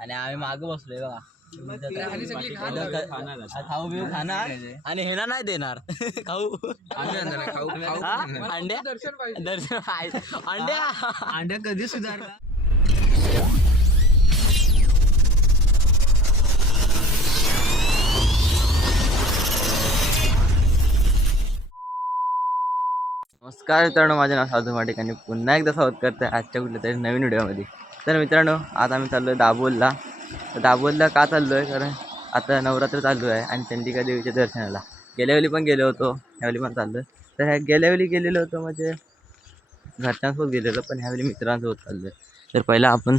आणि आम्ही मागे बसलोय बघा. खाऊ बिऊ खाणार आणि हे नाही देणार खाऊ अंड्या दर्शन अंड्या कधी सुधारला. नमस्कार मित्रांनो, माझे नाव साधू माटिक आणि पुन्हा एकदा स्वागत करते आजच्या कुठल्या तरी नवीन व्हिडिओमध्ये. तर मित्रांनो, आज आम्ही चाललो आहे दाभोलला. तर दाभोलला का चाललो आहे, कारण आता नवरात्र चालू आहे आणि चंडिका देवीच्या दर्शनाला गेल्यावेळी पण गेलो होतो, ह्यावेळी पण चाललो आहे. तर ह्या गेल्यावेळी गेलेलो होतो म्हणजे घरच्यांसोबत गेलेलो, पण ह्यावेळी मित्रांसोबत चाललो आहे. तर पहिला आपण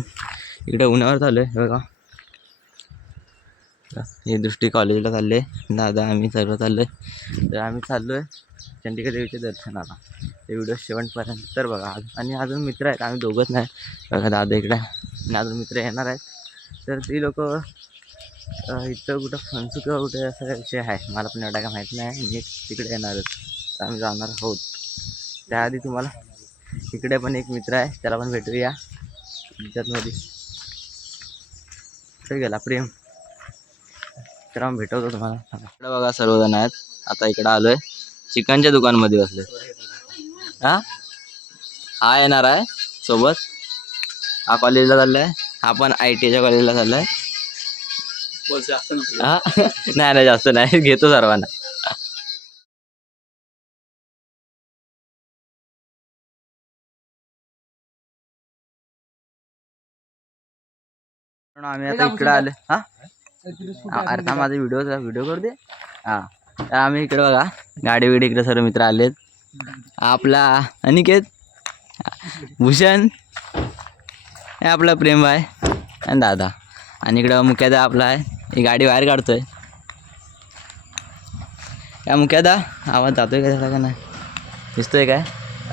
इकडे उन्हावर चाललो आहे बघा. हे दृष्टी कॉलेजला चालले दादा, आम्ही सर्व चाललो आहे. तर आम्ही चाललो आहे चंडिका देवीच्या दर्शनाला. ते व्हिडिओ शेवटपर्यंत तर बघा. आणि अजून मित्र आहेत, आम्ही दोघंच नाही बघा, दादा इकडे आणि अजून मित्र येणार आहेत. तर ती लोक इथं कुठं फणसू किंवा कुठे असा विषय आहे, मला पण एवढा काय माहीत नाही. मी तिकडे येणारच, तर आम्ही जाणार आहोत. त्याआधी तुम्हाला इकडे पण एक मित्र आहे, त्याला पण भेटूया त्याच्यातमध्ये. कुठे गेला प्रेम, तर आम्ही भेटवतो तुम्हाला. इकडे बघा सर्वजण आहेत. आता इकडं आलो आहे, चिकनच्या दुकानमध्ये बसले. हा येणार आहे सोबत, हा कॉलेजला चाललाय, हा पण ITच्या कॉलेजला चाललाय. हा नाही जास्त नाही, घेतो सर्वांना. आम्ही आता इकडे आले. हा अरे माझा व्हिडिओ करू दे. हा, तर आम्ही इकडे बघा गाडी बिडी इकडे सर्व मित्र आलेत. आपला अनिकेत, भूषण, हे आपला प्रेम आहे आणि दादा. आणि इकडं मुख्यादा आपला आहे, ही गाडी बाहेर काढतोय. या मुख्यादा आवाज जातोय का त्याला का नाही दिसतोय काय?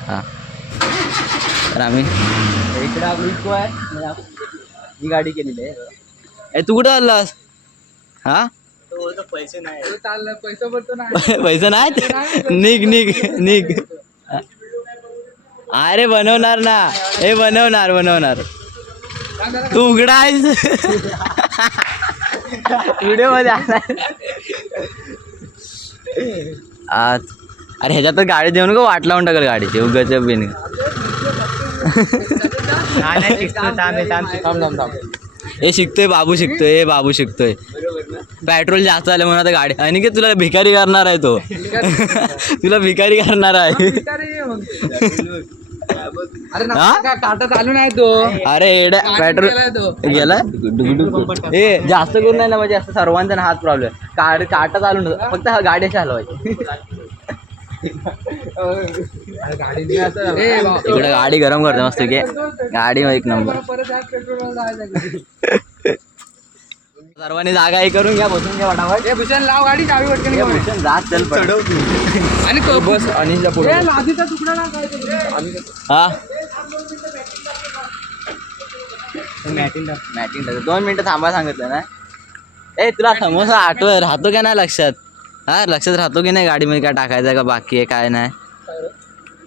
हां, तर आम्ही इकडे आपली इको आहे, ही गाडी केलेली आहे. तू कुठं चाललास? हां, पैसे नाही, पैसे नाहीत, निघ. अरे बनवणार ना, हे बनवणार तू उघडा आहेस व्हिडिओ मध्ये आज. अरे ह्याच्यात तर गाडी देऊन का वाट लावून टाकल गाडीची उगाच बिन. हे शिकतोय बाबू शिकतोय. पेट्रोल जास्त आलं म्हणून आता गाडी. आणि की तुला भिकारी करणार आहे तो तुला भिकारी करणार आहे. काटा चालू नाही तो. अरे पेट्रोल गेला हे जास्त करून नाही ना, म्हणजे असं सर्वांचा हाच प्रॉब्लेम. काटा चालू फक्त गाडीची हलवायची. इकडे गाडी गरम करते मस्त की, गाडी एक नंबर. सर्वांनी जागा हे करून घ्या, बसून घ्या फटाफट. भूषण लाव गाडी, चावी पटकन घे. भूषण जात चल आणि तो बस अनिलच्या पुढे. लादीचा तुकडा ना काय हा मॅटिंग 2 मिनिटं थांबा सांगितलं ना. तुला समोसा राहतो का नाही लक्षात? हा, लक्षात राहतो की नाही गाडीमध्ये काय टाकायचं का बाकी आहे काय नाही?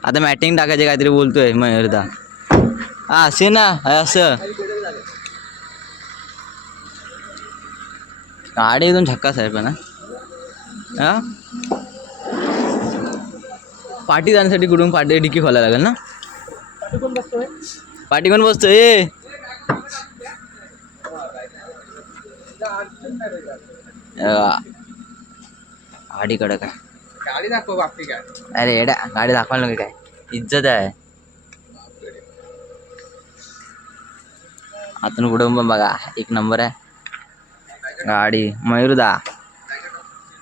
आता मॅटिंग टाकायचे काहीतरी बोलतोय मयूरदा. हा असे ना, असं गाडी एकदम झक्कास आहे. पण हा पाठी जाण्यासाठी कुठून पाठी डिक्की खोलायला लागेल ना. पाठी कोण बसतोय? गाडी कडक आहे. गाडी दाखव बापी काय. अरे एडा गाडी दाखवायला नको काय, इज्जत आहे. आतून पुढे पण बघा एक नंबर आहे गाडी. मयूरदा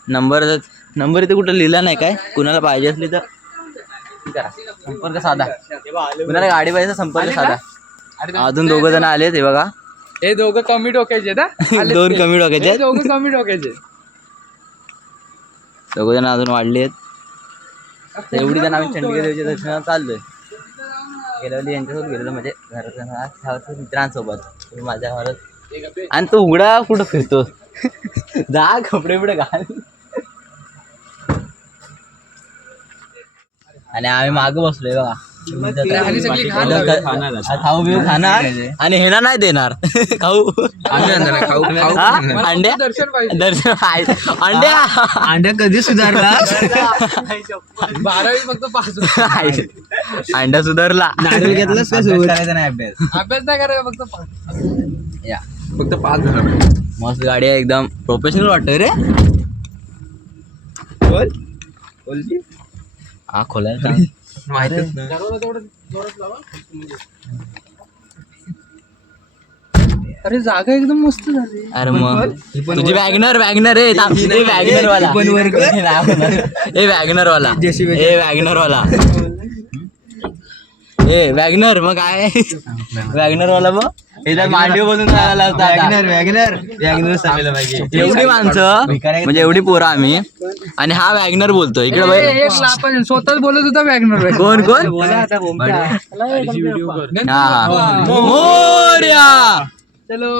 नंबर इथे कुठं लिहिला नाही काय? कुणाला पाहिजे असली तर संपर्क साधा. कुणाला गाडी पाहिजे संपर्क साधा. अजून 2 जण आले ते बघा. हे दोघं कमी डोक्याचे ना. 2 कमी डोक्याचे, दोघं कमी डोक्याचे. 2 जण अजून वाढले आहेत. एवढी जण आम्ही चंडिका देवीच्या दर्शनाला चाललोय. गेल्या वेळी यांच्यासोबत गेलेलो, म्हणजे घरात मित्रांसोबत माझ्या घरात. आणि तो उघडा कुठं फिरतो जा कपडे बिडे घाल. आणि आम्ही मागं बसलोय बघा. आणि सगळी खाण खाऊ बिऊ खाणार आणि हे नाही देणार खाऊ हा? अंड्या दर्शन पाहिजे. दर्शन अंड्या अंड्या कधी सुधारला 12वी फक्त पास. अंड्या सुधारला घेतलंस का अभ्यास नाही करायचा फक्त पास. या फक्त पास झाला. मस्त गाडी आहे एकदम प्रोफेशनल वाटतोय रे हा खोलायला सांग. दरवाजा तेवढं जोरात लावा. अरे जागा एकदम मस्त झाली. अरे मग तुझी वॅगनर वॅगनर आहे वॅगनर वाला ए वॅगनर वाला ए वॅगनर वाला ए वॅगनर मग काय वॅगनर वाला मग इथं मांडीवर बसून जायला एवढी माणसं म्हणजे एवढी पोरं आम्ही आणि हा वॅगनर बोलतो इकडे बाई. एक आपण स्वतःच बोलत होता वॅगनर. कोण कोण हा मोरया चलो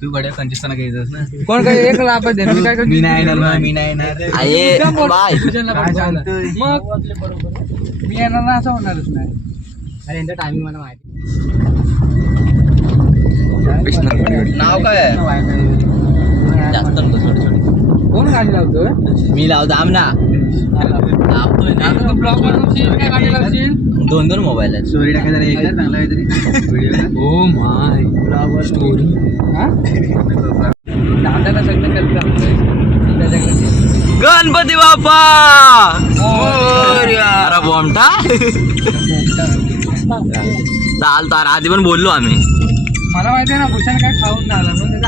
तू गड्या कंजूसपणा घ्यायचंस ना. कोण काय एक लाभ दे. मी काय करतो? मी नाही येणार आहे बाय मग मी येणार ना असं होणारच नाही. अरे यांचा टायमिंग मला माहिती. नाव काय आहे? जास्त नको थोडी थोडी कोण गाडी लावतोय? मी लावतो आमना लावतोय ना तू ब्लॉग बनवशील काय गाडी लावशील? दोन मोबाईल आहेत स्टोरी टाकायला एक चांगला काहीतरी. Oh my blogger story. हा? दादाला सगळं करतं. गणपती बाप्पा अरे बोमटा चालतो आधी पण बोललो आम्ही. मला माहिती आहे ना भूषण काय खाऊन नाही आला म्हणून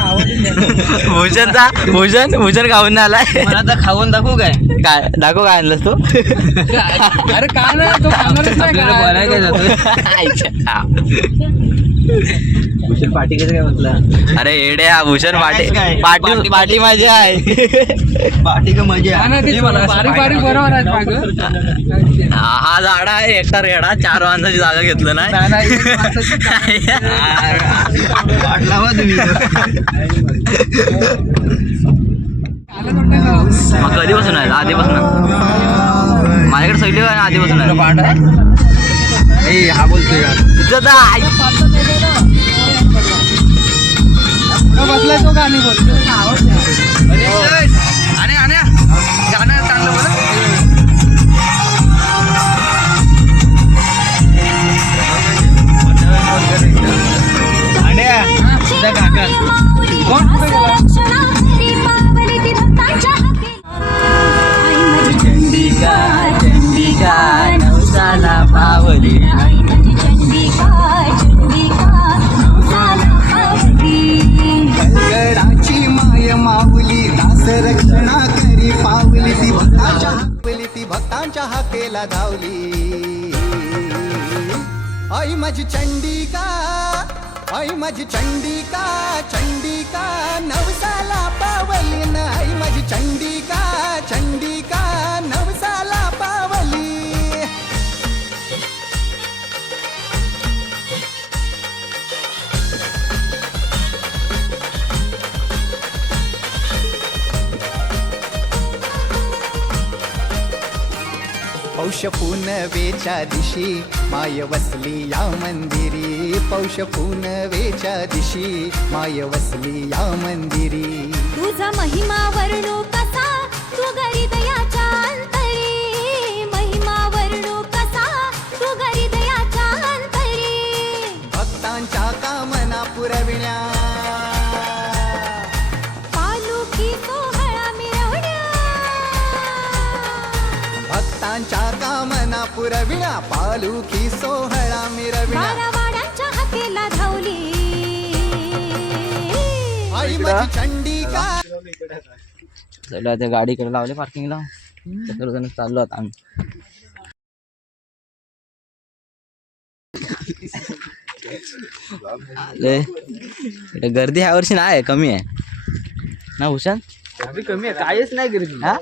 त्याचा आवाज भूषण खाऊन नाही आलाय. मला आता खाऊन दाखवू काय? काय दाखव काय आणलंस तू अरे काय नाही तो खाणारच नाही आपल्याला बोलायला काय भूषण पाटी कसं काय म्हटलं? अरे येड्या भूषण पाटी पाटी माझी आहे पाटी का मजा काय नाही, ते बारीक बारीक बरोबर आहे मागं. हा झाड आहे एकटा रेडा 4 माणसाची जागा घेतलं नाही. नाही, नाही, एक माणसाची वाटला वा तुम्ही. आलं नव्हतं का? मग कधीपासून आहे आधीपासून माझ्याकडे सगळी आधीपासून आहे पाठ आहे. ए हा बोलतोय यार. तिथं तर आई तो बसलाय तो गाणी बोलतो. आणि गाणं चांगलं बोला. काका कोण कुठे गेला? नवसाला पावली गडाची माय माऊली दास रक्षणा करी पावली ती भक्तांच्या हाकेला धावली. आई माझी चंडिका आई माझी चंडिका चंडिका नवसाला पावली न आई माझी चंडिका चंडिका नवसाला पावली. पौष पुनवेच्या दिशी माय वसली या मंदिरी. पौष पुनवेच्या दिशी माय वसली या मंदिरी. तुझा महिमा वर्णू कसा तू गरिदयाच्या अंतरी. महिमा वर्णू कसा तू गरिदयाच्या अंतरी. भक्तांच्या कामना पुरविण्या पालुखी सोहळा मिरवण्या. भक्तांच्या कामना पुरविण्या पालुखी सोहळा मिरविण्या. वाड्यांच्या हाकेला धावली. आई माझी चंडिका. चला त्या गाडीकडे लावले पार्किंगला सर्वजण चाललो आता आम्ही. आले इथे गर्दी ह्या वर्षी नाही आहे कमी आहे ना भूषण. कमी आहे काहीच नाही गर्दी. हा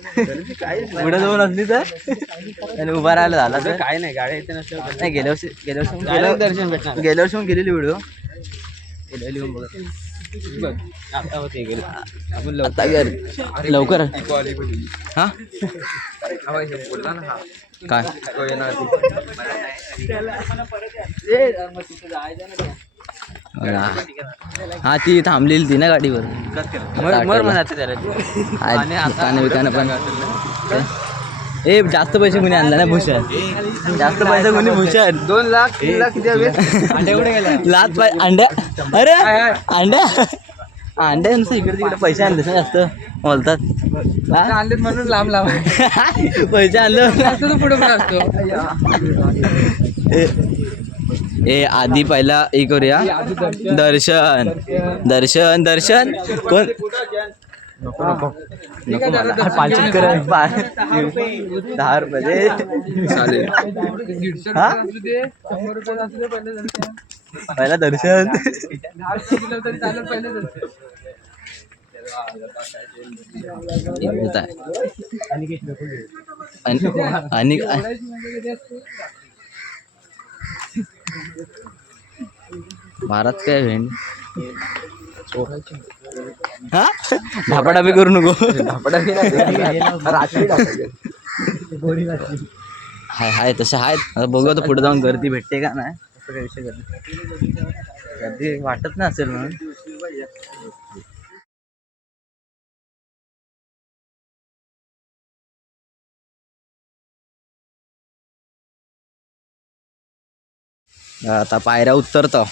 पुढे जाऊन असली तर आणि उभा राहायला झाला तर काय नाही गाड्या येते नसल्यावर नाही गेल्या वर्षी दर्शन भेटणार. गेल्या वर्षी पण गेलेली व्हिडिओ आता कर लवकर हा काय हा ती थांबलेली ती ना गाडीवर विकानं पण ए जास्त पैसे कोणी आणला ना भूषण जास्त पैसे कोणी भूषण 2 लाख 3 लाख किती हवे अंडे कुठे गेले लाच अंड्या अरे अंड्या अंड्या नुसतं इकडे तिकडे पैसे आणले ना जास्त बोलतात आणलेत म्हणून लांब लांब पैसे आणले असतो पुढे पण असतो ए आधी पहिला हे करूया दर्शन दर्शन दर्शन कोण नको मला 5 कर 10 रुपये दे चालेल हा 100 रुपये असले पहिले दर्शन पहिला दर्शन 10 दिलं तरी चालेल पहिले दर्शन आणि महाराज काय भेंड हा धापाडापी करू नको हाय हाय तसं आहेत आता बघू आता पुढे जाऊन गर्दी भेटते का नाही असं काही विषय गर्दी वाटत नाही असेल म्हणून आता पायऱ्या उतरतो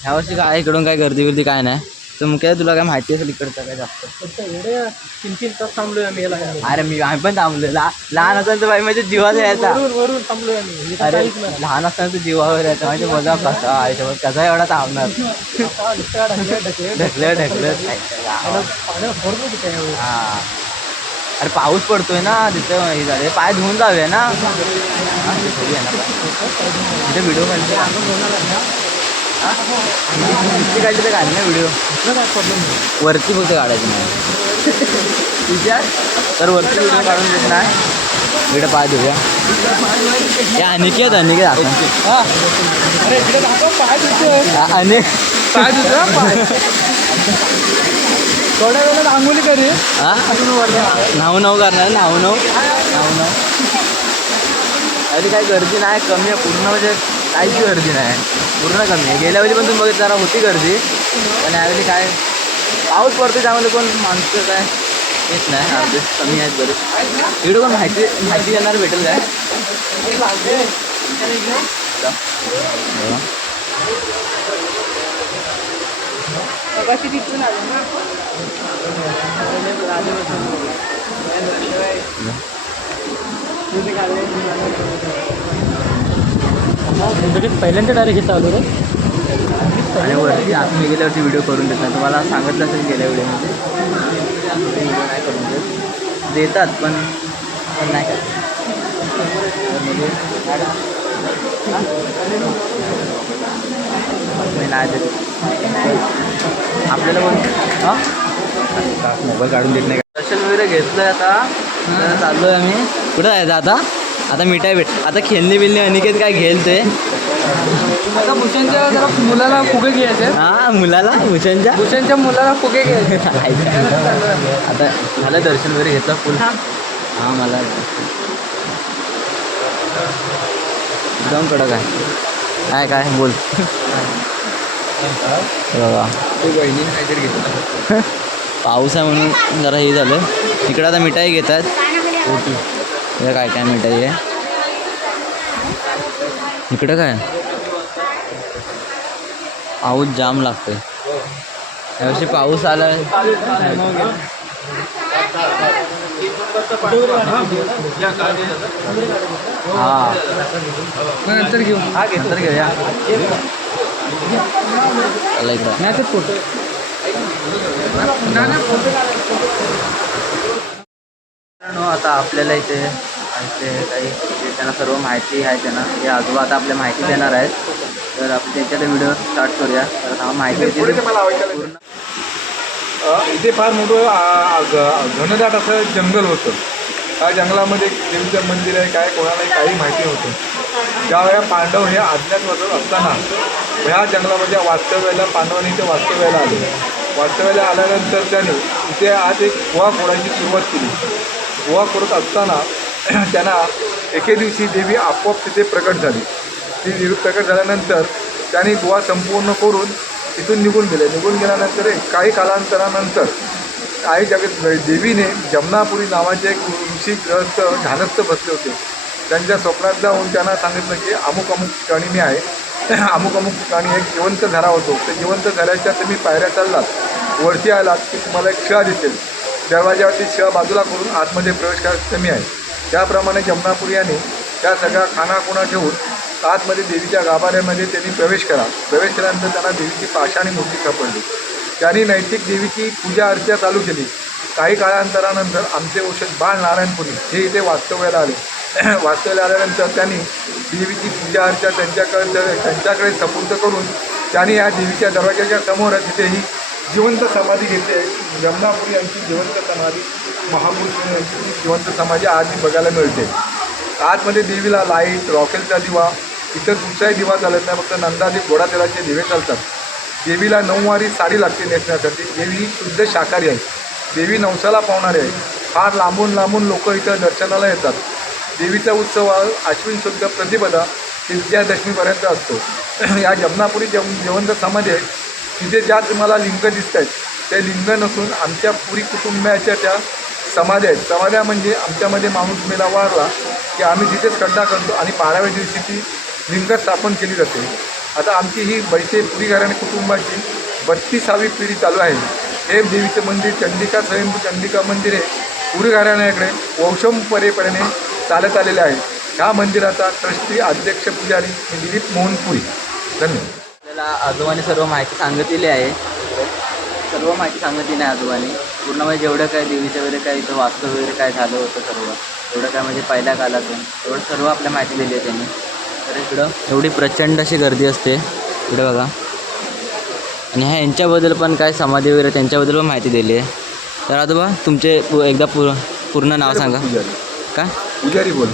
ह्या वर्षी काय इकडून काय गर्दी बिर्दी काय नाही तर मग काय तुला काय माहिती असेल इकडचं काय जास्त 3 तास थांबलोय आम्ही याला अरे आम्ही पण थांबलो लहान असताना तर बाई माझ्या जीवावर यायचा वरून थांबलोय आम्ही अरे लहान असताना तर जीवावर यायचा म्हणजे मजा कसा आयुष्यावर कसा एवढा थांबणार ढकलत हा अरे पाऊस पडतोय ना तिथं हे झालं पाय धुवून जाऊया ना तिथे व्हिडिओ काढते काढली तर काढ ना व्हिडिओ वरती फक्त काढायची नाही तिच्या तर वरती व्हिडिओ काढून देत नाही इकडे पाय धुऊया हे अनिकेत अनेक थोड्या वेळात आंघोळी करी हा नाव करणार नाव अरे काही गर्दी नाही कमी आहे पूर्ण म्हणजे काहीच गर्दी नाही पूर्ण कमी आहे गेल्या वेळी पण तुम्ही बघितलं जरा होती गर्दी पण यावेळी काय पाऊस पडतो त्यामध्ये कोण माणसं काय येत नाही अर्धे कमी आहेत बरेच इकडे कोण माहिती देणार भेटेल काय पहिल्यांदा डायरेक्ट घेता आलो रे आणि वरती आतमध्ये गेल्यावरती व्हिडिओ करून देतात तुम्हाला सांगितलं असेल गेल्या व्हिडिओमध्ये व्हिडिओ नाही करून देतात पण नाही काय नाही देत आपल्याला पण हां मोबाईल काढून देत नाही दर्शन वगैरे घेतलं आहे आता चाललो आहे आम्ही कुठं जायचं आता मिठाई भेट आता खेळणे बिलणे अनिकेत काय घेईल ते आता भूषणच्या जरा मुलाला फुगे घ्यायचे हा मुलाला भूषणच्या मुलाला फुगे घ्यायचे आता झालं दर्शन वगैरे घेतलं फुल हा मला एकदम कडक आहे काय बोल बघा बहिणीने काहीतरी घेतलं पाऊस आहे म्हणून जरा हे झालं इकडं आता मिठाई घेतात काय काय मिठाई आहे इकडं काय पाऊस जाम लागतोय यावर्षी पाऊस आला हा नंतर घेऊ नंतर घेऊया चला इकडं नाही तर फोटो आता आपल्याला इथे काही त्यांना सर्व माहिती आहे त्यांना हे आजोबा आता आपल्या माहिती देणार आहेत तर आपण त्यांच्याकडे व्हिडिओ स्टार्ट करूया तर आता माहिती पूर्ण इथे फार मोठं घनदाट असं जंगल होतं त्या जंगलामध्ये देवीचं मंदिर आहे काय कोणालाही काही माहिती नव्हतं ज्यावेळेला पांडव हे अज्ञातवासात असताना ह्या जंगलामध्ये वास्तव्याला पांडवांनी इथे वास्तव्याला आले. वास्तव्याला आल्यानंतर त्याने इथे आज एक गुहा खोडायची सुरुवात केली. गुहा खोडत असताना त्यांना एके दिवशी देवी आपोआप तिथे प्रकट झाली. ती देवी प्रकट झाल्यानंतर त्यांनी गुहा संपूर्ण करून तिथून निघून गेले. निघून गेल्यानंतर काही कालांतरानंतर देवीने जमनापुरी नावाचे एक ऋषी ग्रस्त ध्यानस्थ बसले होते. त्यांच्या स्वप्नात जाऊन त्यांना सांगितलं की अमुक अमुक ठिकाणी मी आहे. अमुक अमुक ठिकाणी एक जिवंत झरा होतो. त्या जिवंत झऱ्याच्या तुम्ही पायऱ्या चाललात, वरती आलात की तुम्हाला एक शिळा दिसेल. दरवाज्यावरती शिळा बाजूला करून आतमध्ये प्रवेश करायचं मी आहे. त्याप्रमाणे जमनापुरी यांनी त्या सगळ्या खानाखुणा ठेवून आतमध्ये देवीच्या गाभाऱ्यामध्ये त्यांनी प्रवेश केला. प्रवेश केल्यानंतर त्यांना देवीची पाषाणी मूर्ती सापडली. त्यांनी नैतिक देवीची पूजा अर्चा चालू केली. काही काळांतरानंतर आमचे वंशज बाळ नारायणपुरी हे इथे वास्तव्याला आले. वास्तव्याला आल्यानंतर त्यांनी देवीची पूजा अर्चा त्यांच्याकडे सपूर्द करून त्यांनी या देवीच्या दरवाजाच्या समोर तिथे ही जिवंत समाधी घेतली आहे. जमनापुरी यांची जिवंत समाधी, महापुरुष यांची जिवंत समाधी आजही बघायला मिळते. आतमध्ये देवीला लाईट, रॉकेलचा दिवा, इतर दुसराही दिवा चालत नाही, फक्त नंदादी गोडा तेलाचे दिवे चालतात. देवीला 9 वारी साडी लागते नेसण्यासाठी. देवी ही शुद्ध शाकाहारी आहे. देवी नवसाला पावणारी आहे. फार लांबून लांबून लोक इथं दर्शनाला येतात. देवीचा उत्सव आश्विन शुद्ध प्रतिपदा ते विजयादशमीपर्यंत असतो. या जमनापुरी जिवंत समाधी आहे. तिथे ज्या तुम्हाला लिंग दिसत आहेत ते लिंग नसून आमच्या पुरी कुटुंबाच्या त्या समाध्या आहेत. समाध्या म्हणजे आमच्यामध्ये माणूस मेला वारला की आम्ही तिथेच खड्डा करतो आणि 12व्या दिवशी ती लिंग स्थापन केली जाते. आता आमची ही बैसे पुरी घराणे कुटुंबाची 32वी पिढी चालू आहे. हे देवीचं मंदिर चंडिका स्वयंभू चंडिका मंदिर हे पुरी घराण्याकडे वंशपरंपरेने चालत आलेले आहे. ह्या मंदिराचा ट्रस्टी अध्यक्ष पुजारी दिलीप मोहन पुरी. धन्यवाद. आपल्याला आजोबांनी सर्व माहिती सांगितलेली आहे. सर्व माहिती सांगितलेली आहे आजोबांनी पूर्ण. म्हणजे जेवढं काय देवीचं वगैरे काय इथं वास्तव वगैरे काय झालं होतं सर्व एवढं काय म्हणजे पहिल्या काळातून एवढं सर्व आपल्या माहिती दिली आहे त्यांनी. तर इकडं एवढी प्रचंड अशी गर्दी असते इकडे बघा. आणि ह्या यांच्याबद्दल पण काय समाधी वगैरे त्यांच्याबद्दल पण माहिती दिली आहे. तर आजोबा तुमचे एकदा पूर्ण नाव सांगा. काय पुजारी बोल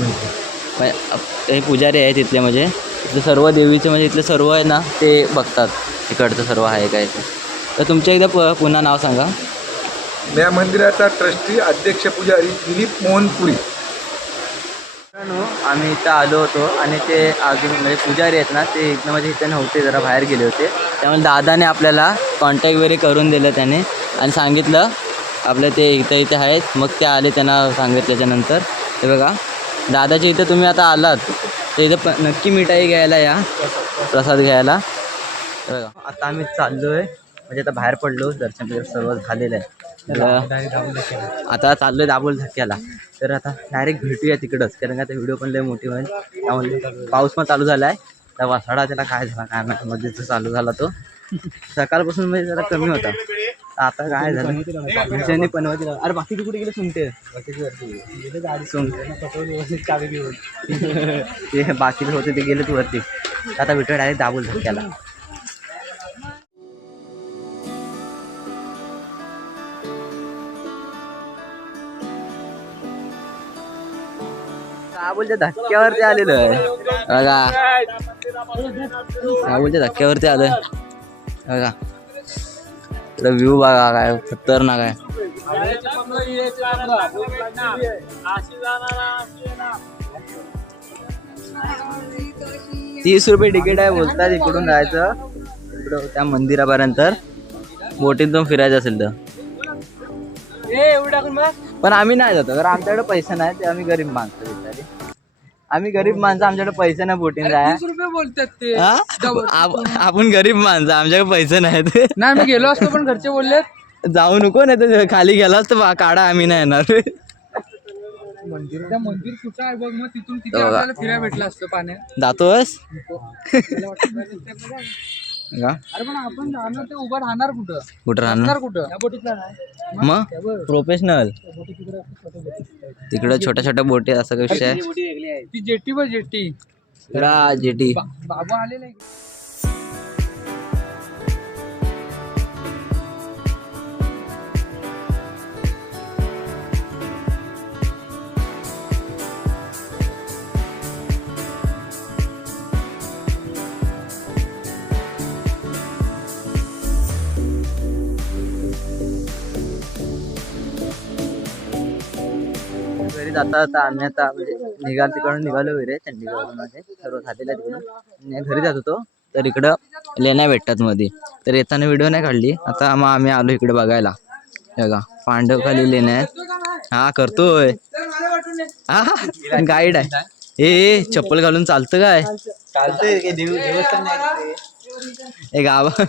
हे पुजारी आहे तिथले, म्हणजे इथलं सर्व देवीचे म्हणजे इथले सर्व आहे ना ते बघतात तिकडचं सर्व आहे काय ते. तर तुमच्या एकदा पुन्हा नाव सांगा. या मंदिराचा ट्रस्टी अध्यक्ष पुजारी दिलीप मोहन पुरी. आम्ही इथं आलो होतो आणि ते अजून म्हणजे पुजारी आहेत ना ते इथनं म्हणजे इथे नव्हते, जरा बाहेर गेले होते. त्यामुळे दादाने आपल्याला कॉन्टॅक्ट वगैरे करून दिलं त्याने आणि सांगितलं आपलं ते इथं आहेत. मग ते आले, त्यांना सांगितल्याच्यानंतर ते बघा दादाच्या इथं तुम्ही आता आलात तर इथं नक्की मिठाई घ्यायला या, प्रसाद घ्यायला. बघा आता आम्ही चाललो आहे म्हणजे आता बाहेर पडलो, दर्शन वगैरे सर्व झालेलं आहे. आता चाललो आहे दाबोल धक्क्याला. तर आता डायरेक्ट भेटूया तिकडंच, कारण का ते व्हिडिओ पण लय मोठी होईल. त्यामुळे पाऊस पण चालू झाला आहे. त्या वासाडा त्याला काय झाला काय माहिती, मध्येच चालू झाला तो. सकाळपासून म्हणजे जरा कमी होता, आता काय झालं विषयाने पनवती. अरे बाकी तू कुठे गेले सुमते ते बाकी होते ते गेले तू वरती. आता भेटूया डायरेक्ट दाबोल धक्क्याला. दाबोलच्या धक्क्यावरती आलेलो आहे बघा. दाबोलच्या धक्क्यावरती आलोय बघा. व्ह्यू बघा काय खतरनाक आहे. 30 रुपये तिकीट आहे बोलतात इकडून जायचं इकडं त्या मंदिरापर्यंत. बोटीतून फिरायचं असेल तर. पण आम्ही नाही जातो कारण आमच्याकडे पैसे नाही, ते आम्ही गरीब माणसं बिचारी. आम्ही गरीब माणसं, आमच्याकडे पैसे नाही बोटीन जाय. बोलतात ते. आपण गरीब माणसं, आमच्याकडे पैसे नाहीत. नाही मी गेलो असतो पण घरचे बोलले जाऊ नको, नाही तर खाली गेला असतं काढा, आम्ही नाही येणार. मंदिर कुठं आहे बघ, मग तिथून तिथे आपल्याला फिरायला भेटलं असतं पाण्यात. जातोस अरे पण आपण जाणार ते उभं राहणार कुठं राहणार कुठं त्या बोटीतला नाही. मग प्रोफेशनल तिकडं छोट्या छोट्या बोटी असा काही विषय आहे. ती जेटी व जेटी जेटी बाबा आलेला आहे. जाता जाता आम्ही आता म्हणजे तिकडून निघालो वगैरे चंडीगडवरून मध्ये सर्व झालेलं तिकडून आणि घरी जात होतो तर इकडं लेण्या भेटतात मध्ये तर येताना व्हिडिओ नाही काढली. आता मग आम्ही आलो इकडे बघायला. बघा पांडवखाली लेण्या आहेत. हा करतोय हा गाईड आहे. ए चप्पल घालून चालतं काय ए गावा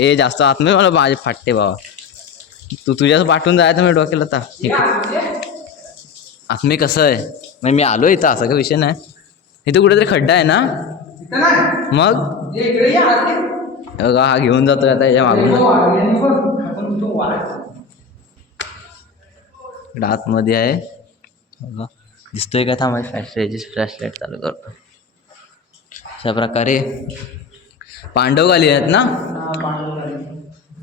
ए जास्त आतमध्ये मला माझे फाटते बाबा. तू तुझ्याच पाठवून जायचं मी डोक्याला आता आत्मे कसं आहे मग मी आलो इथं असा काही विषय नाही. इथं कुठेतरी खड्डा आहे ना मग बघा हा घेऊन जातो आता याच्या मागून आतमध्ये आहे बघा दिसतोय का थांब फ्लॅशलाईट चालू करतो. अशा प्रकारे पांडवकालीन आहेत ना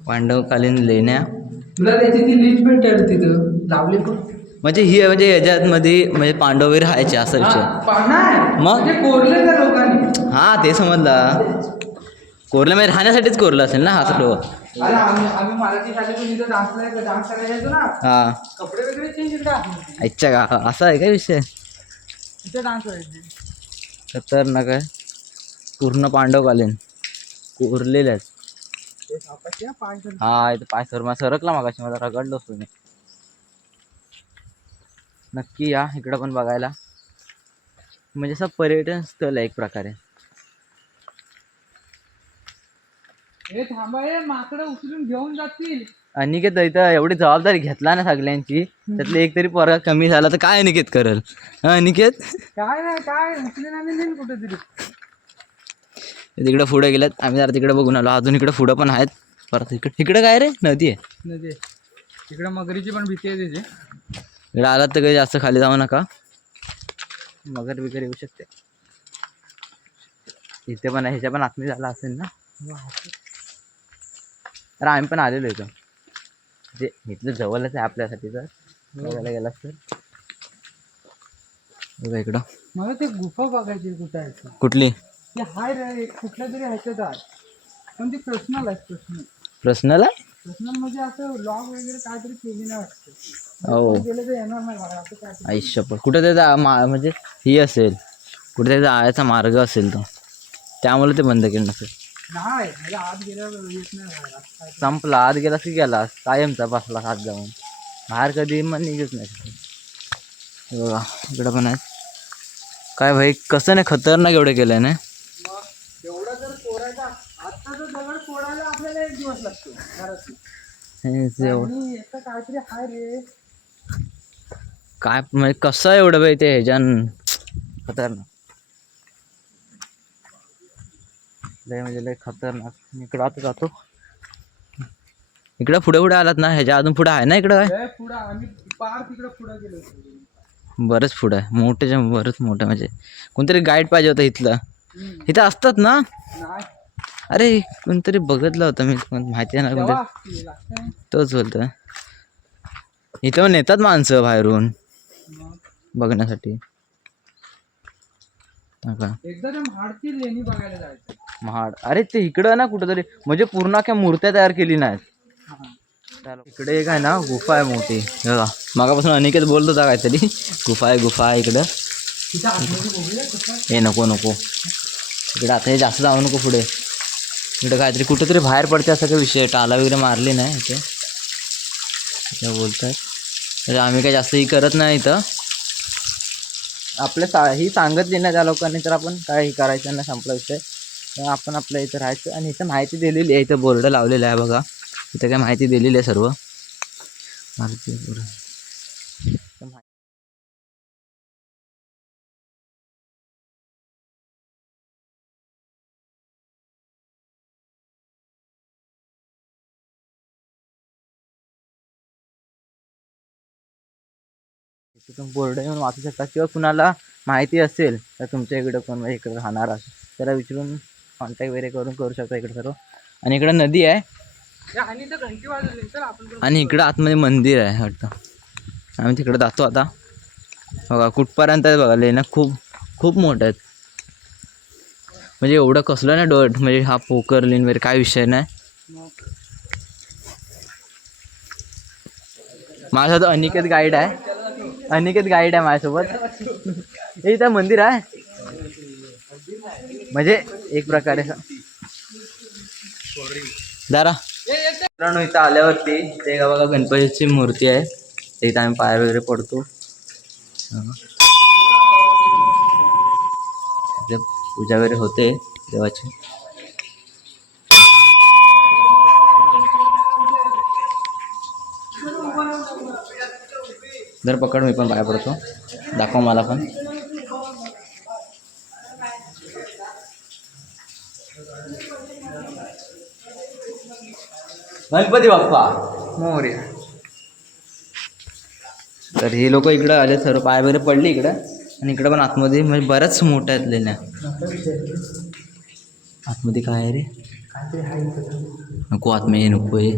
पांडवकालीन लेण्या तुला त्याची ती लिस्ट भेटेल तिथं लावली पण म्हणजे ही म्हणजे याच्यामध्ये म्हणजे पांडव वगैरे राहायचे असा विषय मग कोरले त्या लोकांनी. हा ते समजला कोरलं म्हणजे राहण्यासाठीच कोरलं असेल ना हा सर्व. अरे आम्ही मराठी शाळेतून इथं डान्स करायला जायचो ना हा कपडे वगैरे चेंज का अच्छा का असा आहे काय विषय तिथे डान्स करायचे खतरनाक आहे पूर्ण पांडवकालीन कोरलेले आहेत. हा इथं पाय सरकला मागाशी माझा रगडलो असतो मी. नक्की या इकडं पण बघायला म्हणजे असं पर्यटन स्थळ आहे एक प्रकारे. हे थांबा हे माकडं उचलून घेऊन जातील. अनिकेत इथं एवढी जबाबदारी घेतला ना सगळ्यांची त्यातले एक तरी पोरगा कमी झाला तर काय अनिकेत करल हा अनिकेत काय नाही काय उचलून आणि नेईल कुठेतरी. तिकडे पुढे गेल्यात आम्ही जरा तिकडे बघून आलो. अजून इकडे पुढं पण आहेत परत इकडे काय रे नदी आहे नदी तिकडे मगरीची पण भीती आहे त्याची. इकडे आलात तर काही जास्त खाली जाऊ नका मगर बिगर येऊ शकते. इथे पण ह्याच्या पण आतमध्ये झाला असेल ना. अरे आम्ही पण आलेलो इथं जे इथलं जवळच आहे आपल्यासाठी जर बघायला गेलास तर बघा इकडं मला ते गुफा बघायची कुठं आहे कुठली ते हाय रे कुठल्या तरी ह्याच्यात आहे पण ती पर्सनल आहे पर्सनल आहे पर्सनल म्हणजे असं लॉग वगैरे काहीतरी केली नाही वाटतं. हो गेलं तर येणार नाही मला असं काय आयुष्य कुठं त्याचा म्हणजे ही असेल कुठे त्याचा जायचा मार्ग असेल तो त्यामुळे ते बंद केलं नसेल. नाही म्हणजे आत गेल्यावर येत नाही बाहेर असं काय. संपला आत गेलास की गेलास कायमचा बसला हात जाऊन बाहेर कधी मग निघत नाही. बघा इकडं पण आहेत काय भाई कसं नाही खतरनाक एवढं केलं आहे ना. एवढं जर कोरायचा आत्ता जर दगड कोरायला आपल्याला 1 दिवस लागतो घरात. आणि याचं काहीतरी हाय रे काय म्हणजे कसं एवढं भाई ते ह्याच्यान खतरनाक लय म्हणजे लय खतरनाक. इकडं आता जातो इकडं पुढे आलात ना ह्याच्या अजून पुढे आहे ना इकडं काय पुढं आम्ही पार तिकडं पुढं गेलो होतो. बरंच पुढं आहे मोठ्याच्या बरंच मोठं म्हणजे कोणतरी गाईड पाहिजे होतं इथलं. इथं असतात ना नाही अरे कोणतरी बघितलं होतं मी माहिती आहे ना कोणतरी तोच बोलतोय. इथं पण येतात माणसं बाहेरून बघण्यासाठी. एकदा त्या महाडची लेणी बघायला जायचं. महाड अरे ते इकडं ना कुठंतरी म्हणजे पूर्ण अख्या मूर्त्या तयार केली नाहीत. इकडे एक आहे ना गुफा आहे मोठी बघा मागापासून अनिकेत बोलत होता काहीतरी गुफा आहे इकडं. हे नको इकडं आता हे जास्त जाऊ नको पुढे. इकडं काहीतरी कुठेतरी बाहेर पडते असं काही विषय टाला वगैरे मारली नाही इथे बोलत आहेत. तर आम्ही काही जास्त ही करत नाही इथं आपल्या ही सांगतली ना त्या लोकांनी तर आपण काय ही करायचं नाही संपला विषय. आपण आपल्या इथं राहायचं आणि इथं माहिती दिलेली आहे. इथं बोर्ड लावलेलं आहे बघा इथं काय माहिती दिलेली आहे सर्व माहिती तुम्ही बोर्ड येऊन वाचू शकता किंवा कुणाला माहिती असेल तर तुमच्या इकडं कोण इकडं राहणार असेल त्याला विचारून कॉन्टॅक्ट वगैरे करू शकता इकडं सर्व. आणि इकडं नदी आहे आणि इकडं आतमध्ये मंदिर आहे वाटतं. आम्ही तिकडं जातो आता बघा कुठपर्यंत आहे बघा लेण्या खूप मोठ्या आहेत म्हणजे एवढं कसलं ना डोट म्हणजे हा पोकर लेन वगैरे काय विषय नाही. माझ्यासोबत अनिकेत गाईड आहे माझ्यासोबत. हे इथं मंदिर आहे म्हणजे एक प्रकारे जरा मित्रांनो इथं आल्यावरती ते बघा गणपतीची मूर्ती आहे. इथं आम्ही पाय वगैरे पडतो. इथे पूजा वगैरे होते देवाची. जर पकड मी पण पाय पडतो. दाखव मला पण. गणपती बाप्पा मोरया. तर हे लोक इकडं आले सर्व पाय वगैरे पडले इकडं. आणि इकडं पण आतमध्ये म्हणजे बऱ्याच मोठ्या आहेत लेण्या. आतमध्ये काय आहे रे? नको आतमध्ये नको आहे.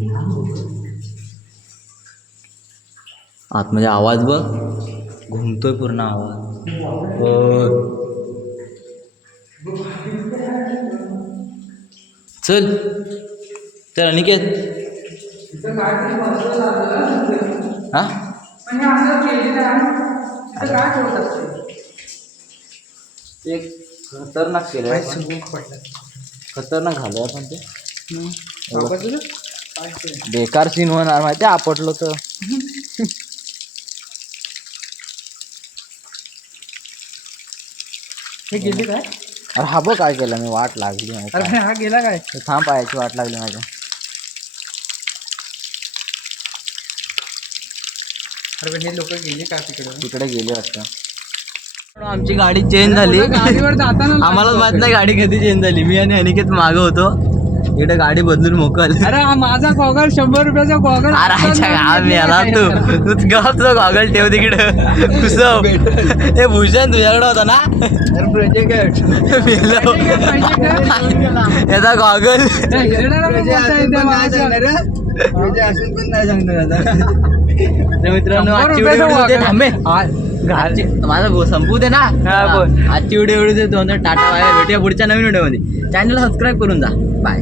आतमध्ये आवाज बघ घुमतोय पूर्ण आवाज. चल चल अनिकेत. हा एक खतरनाक केलं. खतरनाक झालं पण ते बेकार सीन होणार माहिती आहे आपटलो तर. हे गेले काय? अरे हा बघ काय केलं मी. वाट लागली माझी. अरे हा गेला काय? थांब पायाची वाट लागली माझ्या. अरे हे लोक गेले का तिकडे गेले वाटतं. आमची गाडी चेंज झाली. गाडीवर जाताना आम्हालाच माहित नाही गाडी कधी चेंज झाली. मी आणि अनिकेत मागं होतो. इकडे गाडी बदलून मोकल. अरे हा माझा गॉगल 100 रुपयाचा गॉगल. अरे आम्ही आला तू गप तुझा गॉगल ठेव तिकडे. कुसव हे भूषण तुझ्याकडे होता ना. याचा गॉगल मित्रांनो माझा संपू दे ना. आजची व्हिडिओ टाटा बाय. भेटूया पुढच्या नवीन व्हिडिओमध्ये. चॅनल सबस्क्राईब करून जा. बाय.